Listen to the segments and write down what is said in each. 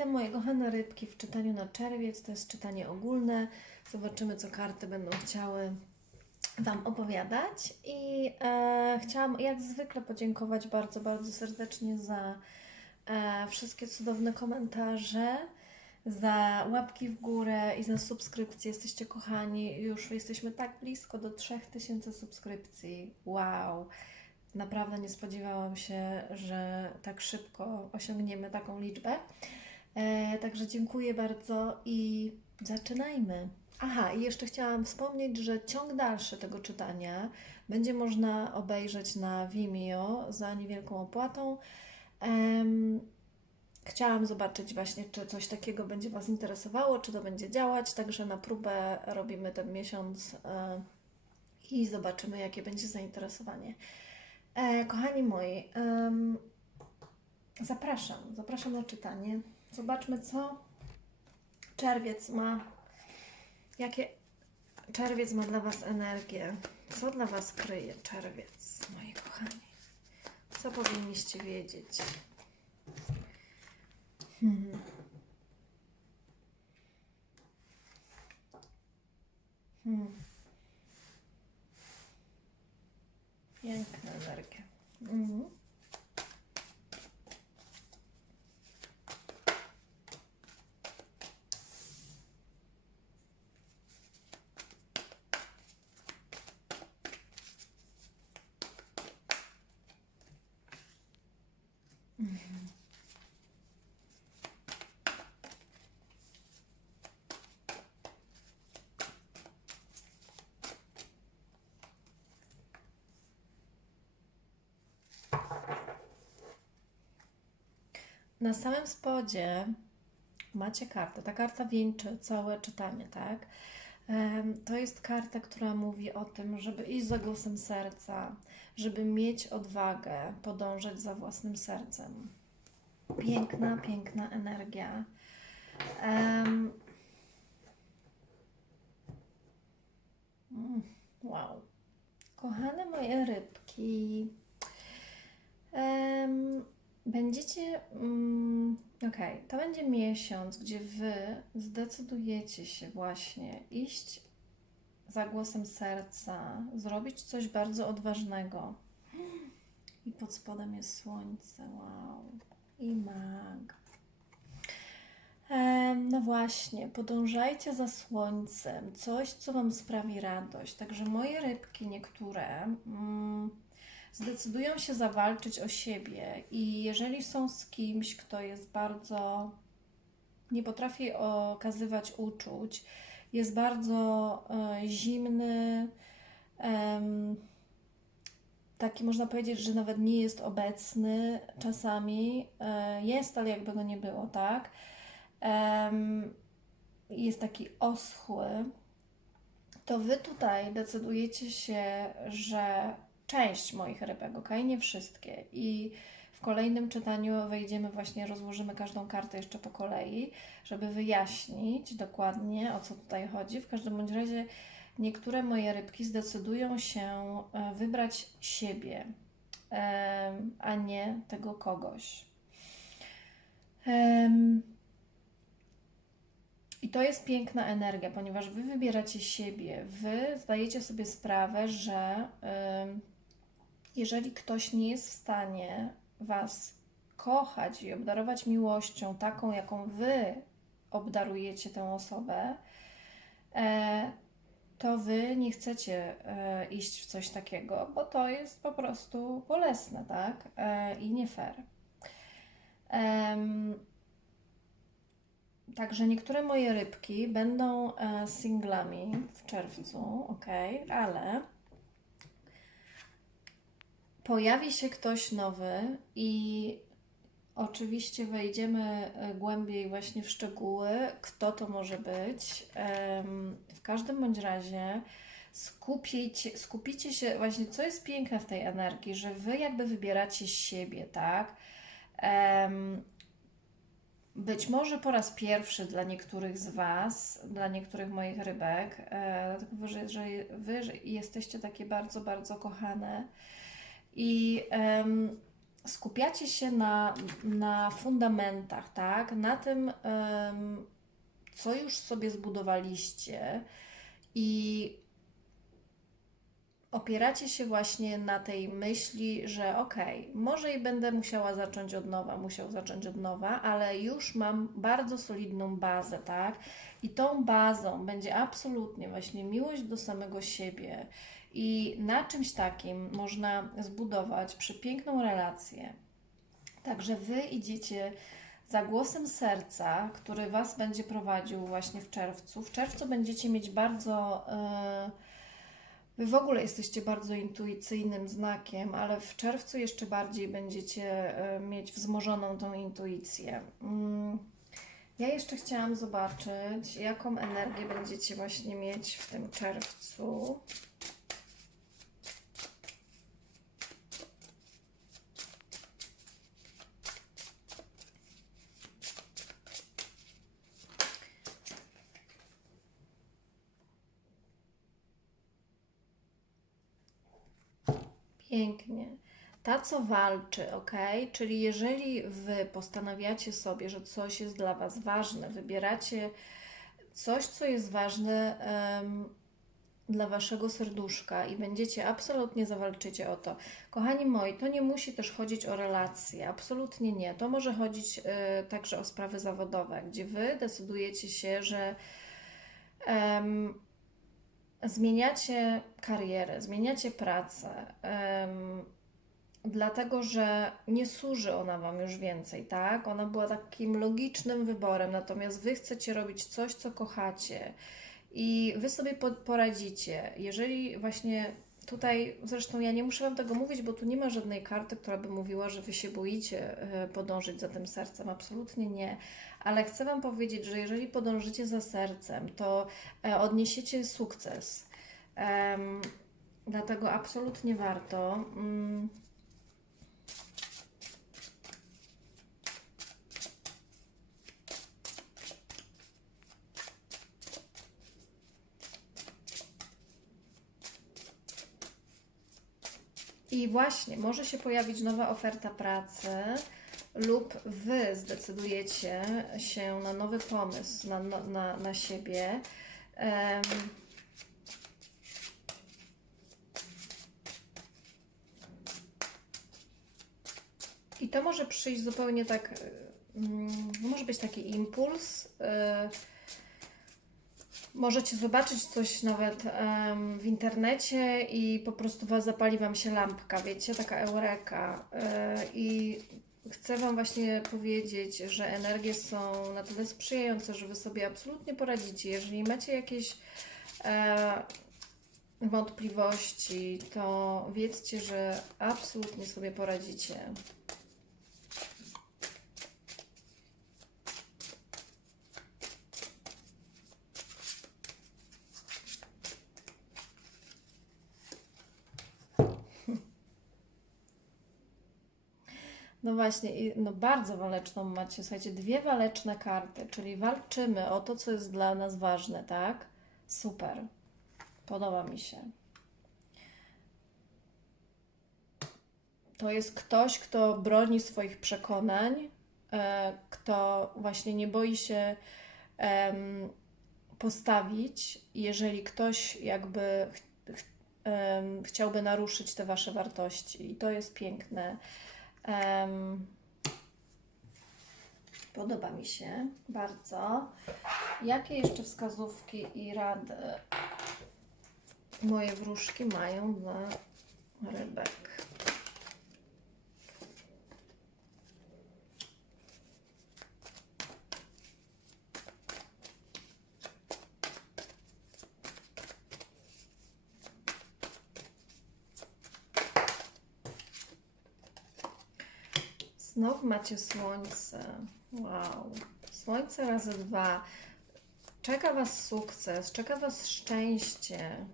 Witam moje kochane rybki w czytaniu na czerwiec. To jest czytanie ogólne. Zobaczymy, co karty będą chciały Wam opowiadać. I e, chciałam jak zwykle podziękować bardzo, bardzo serdecznie za e, wszystkie cudowne komentarze, za łapki w górę i za subskrypcje. Jesteście kochani. Już jesteśmy tak blisko do 3000 subskrypcji. Wow! Naprawdę nie spodziewałam się, że tak szybko osiągniemy taką liczbę. E, także dziękuję bardzo i zaczynajmy. Aha, i jeszcze chciałam wspomnieć, że ciąg dalszy tego czytania będzie można obejrzeć na Vimeo za niewielką opłatą. Em, chciałam zobaczyć właśnie, czy coś takiego będzie Was interesowało, czy to będzie działać, także na próbę robimy ten miesiąc e, i zobaczymy, jakie będzie zainteresowanie. E, kochani moi, em, zapraszam, zapraszam na czytanie. Zobaczmy, co czerwiec ma, jakie czerwiec ma dla Was energię. Co dla Was kryje czerwiec, moi kochani? Co powinniście wiedzieć? Hmm. Hmm. Piękna energia. Mhm. Na samym spodzie macie kartę. Ta karta wieńczy całe czytanie, tak? To jest karta, która mówi o tym, żeby iść za głosem serca, żeby mieć odwagę, podążać za własnym sercem. Piękna, piękna energia. Mm, Wow. Kochane moje rybki, em, będziecie. Mm, Okej, to będzie miesiąc, gdzie Wy zdecydujecie się właśnie iść za głosem serca, zrobić coś bardzo odważnego. I pod spodem jest słońce, wow. I mag. No właśnie, podążajcie za słońcem, coś, co Wam sprawi radość. Także moje rybki, niektóre, mm, zdecydują się zawalczyć o siebie, i jeżeli są z kimś, kto jest bardzo, nie potrafi okazywać uczuć, jest bardzo e, zimny, taki można powiedzieć, że nawet nie jest obecny czasami, e, jest, ale jakby go nie było, tak? Jest taki oschły, to Wy tutaj decydujecie się, że część moich rybek, ok? Nie wszystkie. I w kolejnym czytaniu wejdziemy właśnie, rozłożymy każdą kartę jeszcze po kolei, żeby wyjaśnić dokładnie o co tutaj chodzi. W każdym bądź razie niektóre moje rybki zdecydują się e, wybrać siebie, a nie tego kogoś. I to jest piękna energia, ponieważ wy wybieracie siebie, wy zdajecie sobie sprawę, że jeżeli ktoś nie jest w stanie was kochać i obdarować miłością taką, jaką wy obdarujecie tę osobę, e, to wy nie chcecie e, iść w coś takiego, bo to jest po prostu bolesne, tak? E, I nie fair. Także niektóre moje rybki będą singlami w czerwcu, ok, ale pojawi się ktoś nowy i oczywiście wejdziemy e, głębiej właśnie w szczegóły, kto to może być. W każdym bądź razie skupicie, skupicie się, właśnie co jest piękne w tej energii, że wy jakby wybieracie siebie, tak? Być może po raz pierwszy dla niektórych z Was, dla niektórych moich rybek, e, dlatego że, że Wy jesteście takie bardzo, bardzo kochane i em, skupiacie się na, na fundamentach, tak? Na tym, em, co już sobie zbudowaliście i opieracie się właśnie na tej myśli, że okej, może i będę musiała zacząć od nowa, musiał zacząć od nowa, ale już mam bardzo solidną bazę, tak? I tą bazą będzie absolutnie właśnie miłość do samego siebie. I na czymś takim można zbudować przepiękną relację. Także wy idziecie za głosem serca, który was będzie prowadził właśnie w czerwcu. W czerwcu będziecie mieć bardzo. e, Wy w ogóle jesteście bardzo intuicyjnym znakiem, ale w czerwcu jeszcze bardziej będziecie e, mieć wzmożoną tą intuicję. Mm, Ja jeszcze chciałam zobaczyć, jaką energię będziecie właśnie mieć w tym czerwcu. Pięknie. Ta, co walczy, ok? Czyli jeżeli wy postanawiacie sobie, że coś jest dla was ważne, wybieracie coś, co jest ważne em, dla waszego serduszka i będziecie absolutnie zawalczycie o to. Kochani moi, to nie musi też chodzić o relacje, absolutnie nie. To może chodzić e, także o sprawy zawodowe, gdzie wy decydujecie się, że em, zmieniacie karierę, zmieniacie pracę, em, dlatego że nie służy ona Wam już więcej, tak? Ona była takim logicznym wyborem, natomiast Wy chcecie robić coś, co kochacie i Wy sobie po- poradzicie. Jeżeli właśnie tutaj, zresztą ja nie muszę Wam tego mówić, bo tu nie ma żadnej karty, która by mówiła, że Wy się boicie e, podążyć za tym sercem, absolutnie nie. Ale chcę Wam powiedzieć, że jeżeli podążycie za sercem, to e, odniesiecie sukces. Em, dlatego absolutnie warto. Mm. I właśnie może się pojawić nowa oferta pracy, lub Wy zdecydujecie się na nowy pomysł na, na, na, siebie. Em, I to może przyjść zupełnie tak, mm, może być taki impuls. Możecie zobaczyć coś nawet em, w internecie i po prostu was zapali wam się lampka, wiecie, taka eureka. Y, I chcę wam właśnie powiedzieć, że energie są na tyle sprzyjające, że wy sobie absolutnie poradzicie. Jeżeli macie jakieś e, wątpliwości, to wiedzcie, że absolutnie sobie poradzicie. No właśnie, i no bardzo waleczną macie. Słuchajcie, dwie waleczne karty, czyli walczymy o to, co jest dla nas ważne, tak? Super. Podoba mi się. To jest ktoś, kto broni swoich przekonań, e, kto właśnie nie boi się postawić, jeżeli ktoś jakby ch ch chciałby naruszyć te wasze wartości. I to jest piękne. Em, podoba mi się bardzo. Jakie jeszcze wskazówki i rady moje wróżki mają dla rybek? Znów macie słońce. Wow. Słońce razy dwa. Czeka Was sukces, czeka Was szczęście.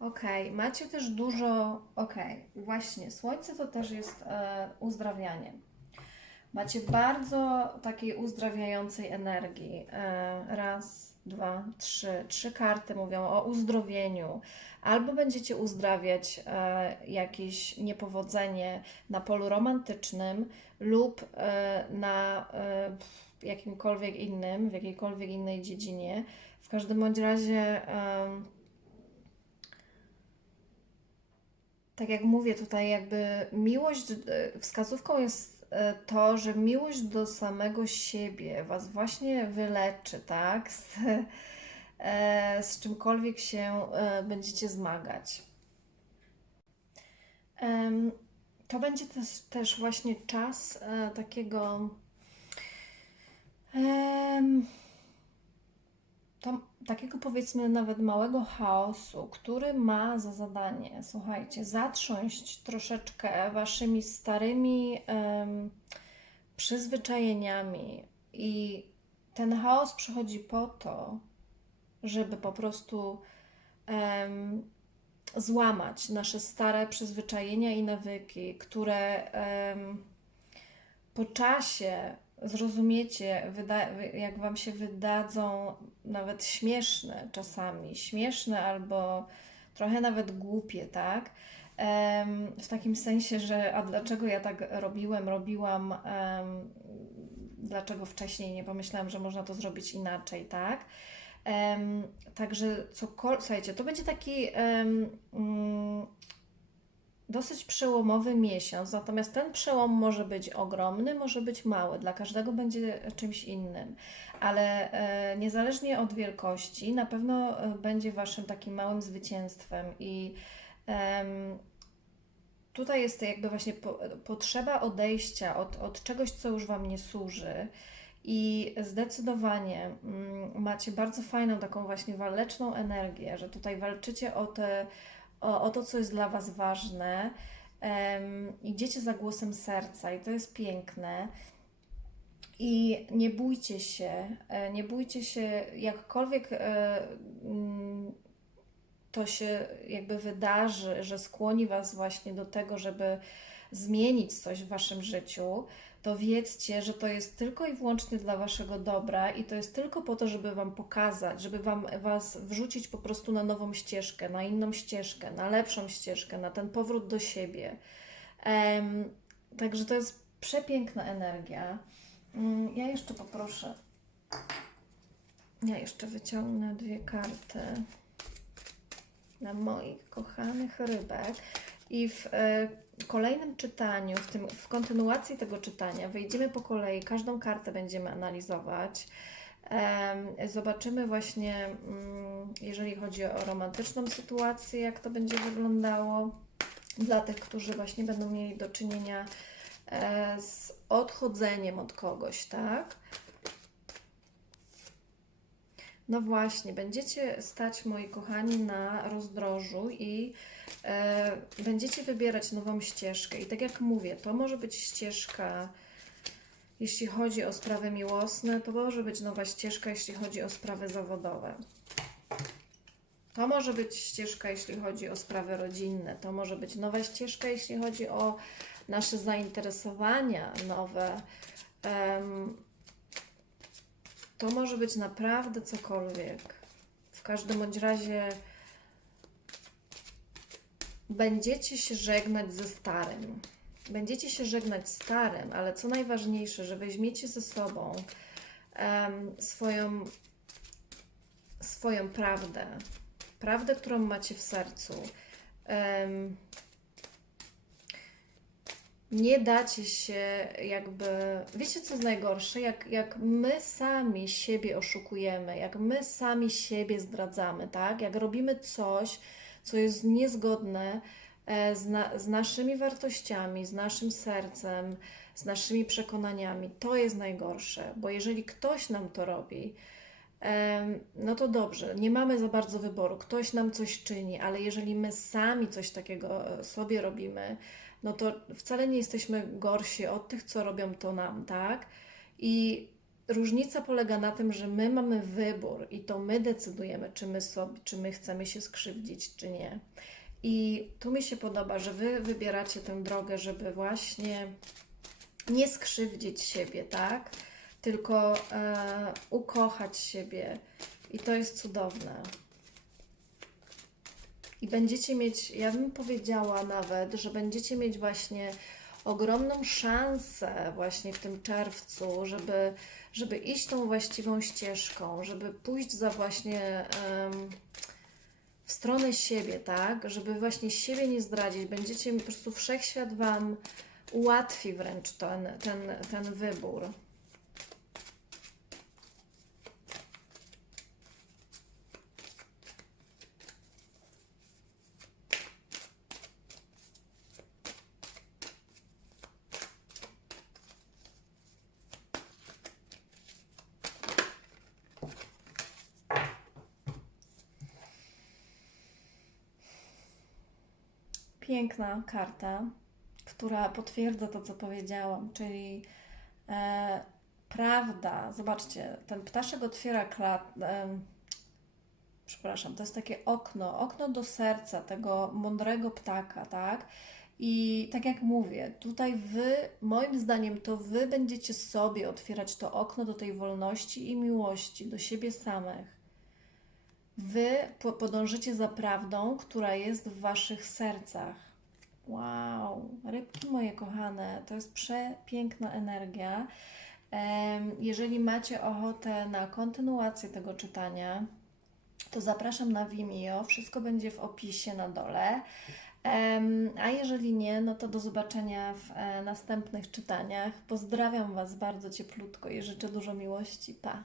Okej, macie też dużo. Okej, właśnie, słońce to też jest e, uzdrawianie. Macie bardzo takiej uzdrawiającej energii. E, Raz, dwa, trzy. Trzy karty mówią o uzdrowieniu. Albo będziecie uzdrawiać e, jakieś niepowodzenie na polu romantycznym lub e, na e, jakimkolwiek innym, w jakiejkolwiek innej dziedzinie. W każdym bądź razie, em, tak jak mówię tutaj, jakby miłość, e, wskazówką jest e, to, że miłość do samego siebie Was właśnie wyleczy, tak? Z, e, z czymkolwiek się e, będziecie zmagać. To będzie też, też właśnie czas e, takiego. Takiego powiedzmy nawet małego chaosu, który ma za zadanie, słuchajcie, zatrząść troszeczkę waszymi starymi em, przyzwyczajeniami. I ten chaos przychodzi po to, żeby po prostu em, złamać nasze stare przyzwyczajenia i nawyki, które em, po czasie zrozumiecie, jak Wam się wydadzą nawet śmieszne czasami, śmieszne albo trochę nawet głupie, tak? W takim sensie, że a dlaczego ja tak robiłem, robiłam, dlaczego wcześniej nie pomyślałam, że można to zrobić inaczej, tak? Także cokolwiek, słuchajcie, to będzie taki mm, dosyć przełomowy miesiąc, natomiast ten przełom może być ogromny, może być mały, dla każdego będzie czymś innym, ale e, niezależnie od wielkości, na pewno e, będzie Waszym takim małym zwycięstwem. I em, tutaj jest jakby właśnie po, potrzeba odejścia od, od czegoś, co już Wam nie służy. I zdecydowanie mm, macie bardzo fajną, taką właśnie waleczną energię, że tutaj walczycie o, te, o, o to, co jest dla Was ważne. Em, idziecie za głosem serca i to jest piękne. I nie bójcie się, e, nie bójcie się, jakkolwiek e, mm, to się jakby wydarzy, że skłoni Was właśnie do tego, żeby zmienić coś w Waszym życiu, to wiedzcie, że to jest tylko i wyłącznie dla Waszego dobra i to jest tylko po to, żeby Wam pokazać, żeby wam, Was wrzucić po prostu na nową ścieżkę, na inną ścieżkę, na lepszą ścieżkę, na ten powrót do siebie. Em, także to jest przepiękna energia. Mm, Ja jeszcze poproszę. Ja jeszcze wyciągnę dwie karty dla moich kochanych rybek. I w e, kolejnym czytaniu, w, tym, w kontynuacji tego czytania, wejdziemy po kolei, każdą kartę będziemy analizować. Zobaczymy właśnie, mm, jeżeli chodzi o romantyczną sytuację, jak to będzie wyglądało dla tych, którzy właśnie będą mieli do czynienia e, z odchodzeniem od kogoś, tak? No właśnie, będziecie stać, moi kochani, na rozdrożu i e, będziecie wybierać nową ścieżkę. I tak jak mówię, to może być ścieżka, jeśli chodzi o sprawy miłosne, to może być nowa ścieżka, jeśli chodzi o sprawy zawodowe. To może być ścieżka, jeśli chodzi o sprawy rodzinne. To może być nowa ścieżka, jeśli chodzi o nasze zainteresowania nowe. Em, to może być naprawdę cokolwiek. W każdym bądź razie będziecie się żegnać ze starym. Będziecie się żegnać starym, ale co najważniejsze, że weźmiecie ze sobą em, swoją, swoją prawdę. Prawdę, którą macie w sercu. Em, nie dacie się jakby. Wiecie, co jest najgorsze? Jak, jak my sami siebie oszukujemy, jak my sami siebie zdradzamy, tak? Jak robimy coś, co jest niezgodne e, z, na, z naszymi wartościami, z naszym sercem, z naszymi przekonaniami, to jest najgorsze, bo jeżeli ktoś nam to robi, no to dobrze, nie mamy za bardzo wyboru, ktoś nam coś czyni, ale jeżeli my sami coś takiego e, sobie robimy, no to wcale nie jesteśmy gorsi od tych, co robią to nam, tak? I różnica polega na tym, że my mamy wybór i to my decydujemy, czy my, sobie, czy my chcemy się skrzywdzić, czy nie. I tu mi się podoba, że Wy wybieracie tę drogę, żeby właśnie nie skrzywdzić siebie, tak? Tylko e, ukochać siebie. I to jest cudowne. I będziecie mieć, ja bym powiedziała nawet, że będziecie mieć właśnie ogromną szansę właśnie w tym czerwcu, żeby, żeby iść tą właściwą ścieżką, żeby pójść za właśnie em, w stronę siebie, tak? Żeby właśnie siebie nie zdradzić. Będziecie, po prostu wszechświat Wam ułatwi wręcz ten, ten, ten wybór. Piękna karta, która potwierdza to, co powiedziałam, czyli e, prawda. Zobaczcie, ten ptaszek otwiera klat. em, przepraszam, to jest takie okno, okno do serca tego mądrego ptaka, tak? I tak jak mówię, tutaj wy, moim zdaniem, to wy będziecie sobie otwierać to okno do tej wolności i miłości, do siebie samych. Wy po- podążycie za prawdą, która jest w waszych sercach. Wow, rybki moje kochane, to jest przepiękna energia. Jeżeli macie ochotę na kontynuację tego czytania, to zapraszam na Vimeo. Wszystko będzie w opisie na dole. A jeżeli nie, no to do zobaczenia w e, następnych czytaniach. Pozdrawiam Was bardzo cieplutko i życzę dużo miłości. Pa!